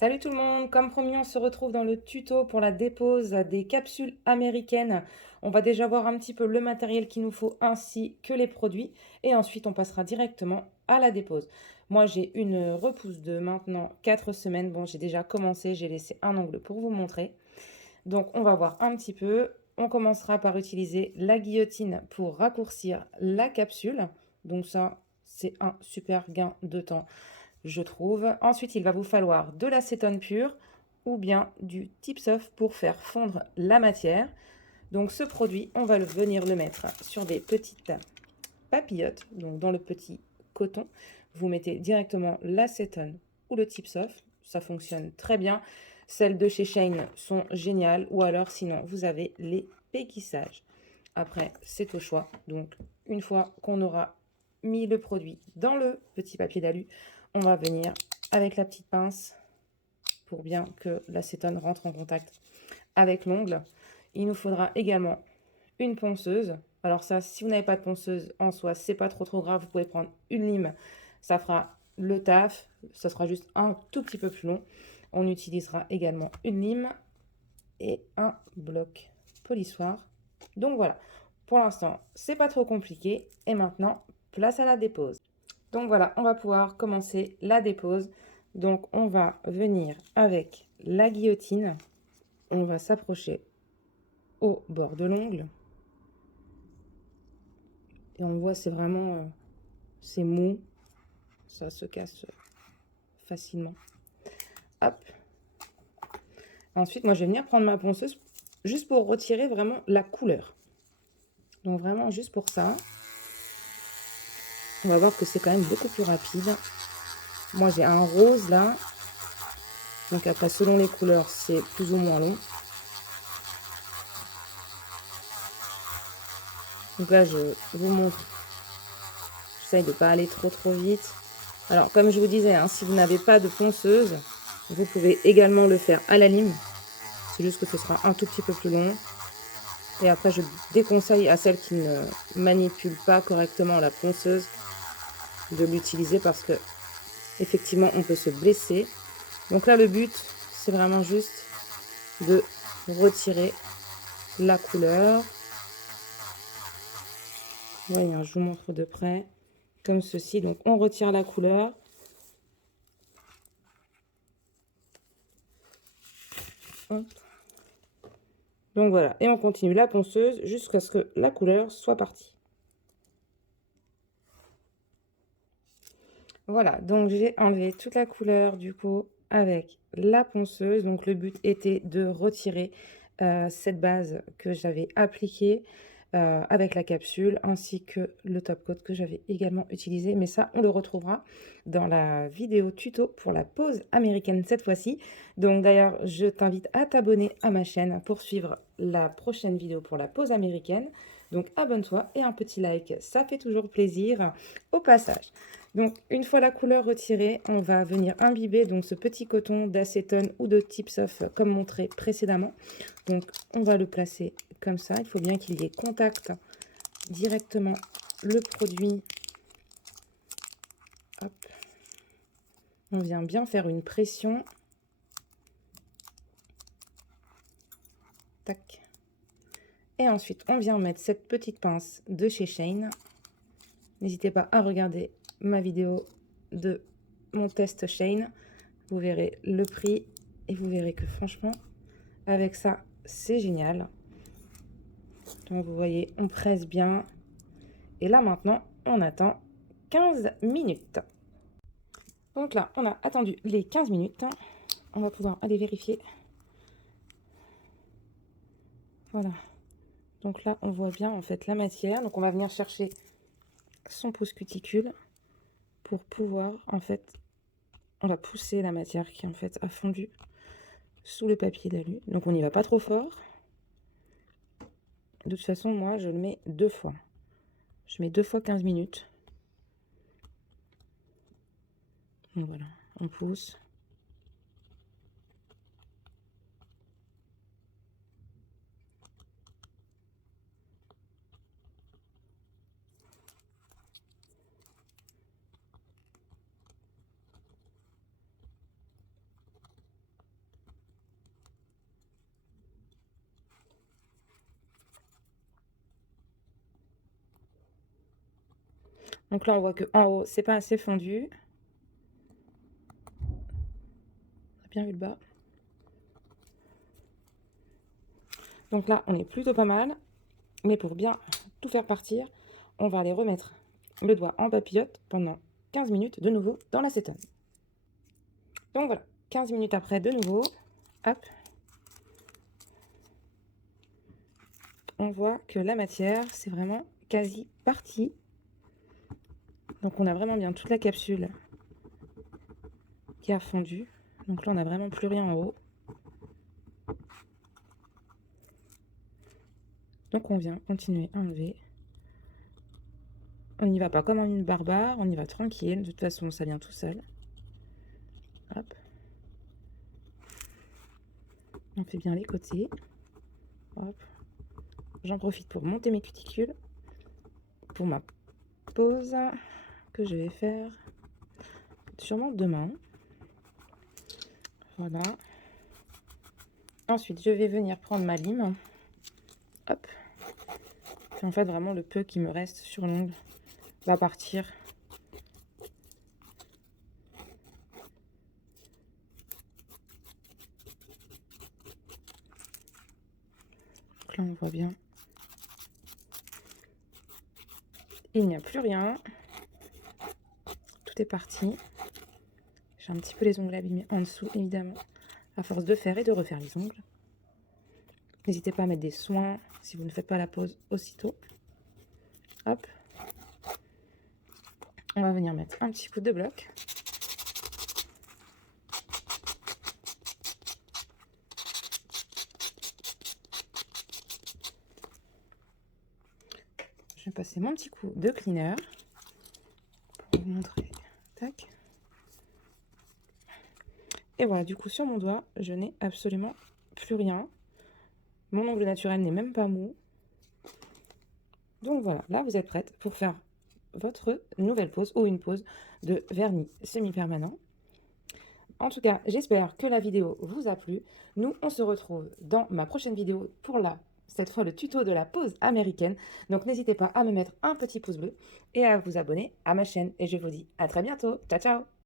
Salut tout le monde, comme promis, on se retrouve dans le tuto pour la dépose des capsules américaines. On va déjà voir un petit peu le matériel qu'il nous faut ainsi que les produits et ensuite on passera directement à la dépose. Moi j'ai une repousse de maintenant 4 semaines. Bon, j'ai déjà commencé, j'ai laissé un angle pour vous montrer. Donc on va voir un petit peu. On commencera par utiliser la guillotine pour raccourcir la capsule. Donc ça, c'est un super gain de temps, je trouve. Ensuite, il va vous falloir de l'acétone pur ou bien du Tipsoft pour faire fondre la matière. Donc ce produit, on va venir le mettre sur des petites papillotes, donc dans le petit coton. Vous mettez directement l'acétone ou le Tipsoft, ça fonctionne très bien. Celles de chez Shane sont géniales, ou alors sinon vous avez les péquissages. Après, c'est au choix. Donc une fois qu'on aura mis le produit dans le petit papier d'alu, on va venir avec la petite pince pour bien que l'acétone rentre en contact avec l'ongle. Il nous faudra également une ponceuse. Alors ça, si vous n'avez pas de ponceuse en soi, c'est pas trop grave. Vous pouvez prendre une lime, ça fera le taf. Ça sera juste un tout petit peu plus long. On utilisera également une lime et un bloc polissoir. Donc voilà, pour l'instant, c'est pas trop compliqué. Et maintenant, place à la dépose. Donc voilà, on va pouvoir commencer la dépose. Donc on va venir avec la guillotine. On va s'approcher au bord de l'ongle. Et on voit, c'est vraiment, c'est mou. Ça se casse facilement. Hop. Ensuite, moi, je vais venir prendre ma ponceuse juste pour retirer vraiment la couleur. Donc vraiment juste pour ça. On va voir que c'est quand même beaucoup plus rapide. Moi, j'ai un rose là. Donc après, selon les couleurs, c'est plus ou moins long. Donc là, je vous montre. J'essaye de ne pas aller trop vite. Alors, comme je vous disais, hein, si vous n'avez pas de ponceuse, vous pouvez également le faire à la lime. C'est juste que ce sera un tout petit peu plus long. Et après, je déconseille à celles qui ne manipulent pas correctement la ponceuse de l'utiliser parce que effectivement, on peut se blesser. Donc là, le but, c'est vraiment juste de retirer la couleur. Voyez, je vous montre de près, comme ceci. Donc, on retire la couleur. Hop. Donc voilà, et on continue la ponceuse jusqu'à ce que la couleur soit partie. Voilà, donc j'ai enlevé toute la couleur du coup avec la ponceuse. Donc le but était de retirer cette base que j'avais appliquée avec la capsule ainsi que le top coat que j'avais également utilisé. Mais ça, on le retrouvera dans la vidéo tuto pour la pose américaine cette fois-ci. Donc d'ailleurs, je t'invite à t'abonner à ma chaîne pour suivre la prochaine vidéo pour la pose américaine. Donc abonne-toi et un petit like, ça fait toujours plaisir au passage. Donc, une fois la couleur retirée, on va venir imbiber donc ce petit coton d'acétone ou de Tipsoft comme montré précédemment. Donc, on va le placer comme ça. Il faut bien qu'il y ait contact directement le produit. Hop. On vient bien faire une pression. Tac. Et ensuite, on vient mettre cette petite pince de chez Shane. N'hésitez pas à regarder ma vidéo de mon test Shane. Vous verrez le prix et vous verrez que franchement, avec ça, c'est génial. Donc vous voyez, on presse bien. Et là maintenant, on attend 15 minutes. Donc là, on a attendu les 15 minutes. On va pouvoir aller vérifier. Voilà. Donc là, on voit bien en fait la matière. Donc on va venir chercher son pouce cuticule pour pouvoir en fait, on va pousser la matière qui en fait a fondu sous le papier d'alu. Donc on n'y va pas trop fort. De toute façon, moi, je le mets 2 fois. Je mets 2 fois 15 minutes. Donc voilà, on pousse. Donc là, on voit qu'en haut, c'est pas assez fondu. On a bien vu le bas. Donc là, on est plutôt pas mal. Mais pour bien tout faire partir, on va aller remettre le doigt en papillote pendant 15 minutes de nouveau dans l'acétone. Donc voilà, 15 minutes après de nouveau, hop, on voit que la matière, c'est vraiment quasi parti. Donc on a vraiment bien toute la capsule qui a fondu. Donc là, on n'a vraiment plus rien en haut. Donc on vient continuer à enlever. On n'y va pas comme une barbare, on y va tranquille. De toute façon, ça vient tout seul. Hop. On fait bien les côtés. Hop. J'en profite pour monter mes cuticules pour ma pose que je vais faire sûrement demain. Voilà. Ensuite, je vais venir prendre ma lime. Hop. Puis en fait, vraiment, le peu qui me reste sur l'ongle va partir. Donc là, on voit bien. Il n'y a plus rien. Tout est parti. J'ai un petit peu les ongles abîmés en dessous, évidemment, à force de faire et de refaire les ongles. N'hésitez pas à mettre des soins si vous ne faites pas la pose aussitôt. Hop. On va venir mettre un petit coup de bloc. Je vais passer mon petit coup de cleaner pour vous montrer. Tac. Et voilà, du coup, sur mon doigt, je n'ai absolument plus rien. Mon ongle naturel n'est même pas mou. Donc voilà, là, vous êtes prête pour faire votre nouvelle pose ou une pose de vernis semi-permanent. En tout cas, j'espère que la vidéo vous a plu. Nous, on se retrouve dans ma prochaine vidéo pour cette fois le tuto de la pose américaine. Donc n'hésitez pas à me mettre un petit pouce bleu et à vous abonner à ma chaîne. Et je vous dis à très bientôt. Ciao, ciao!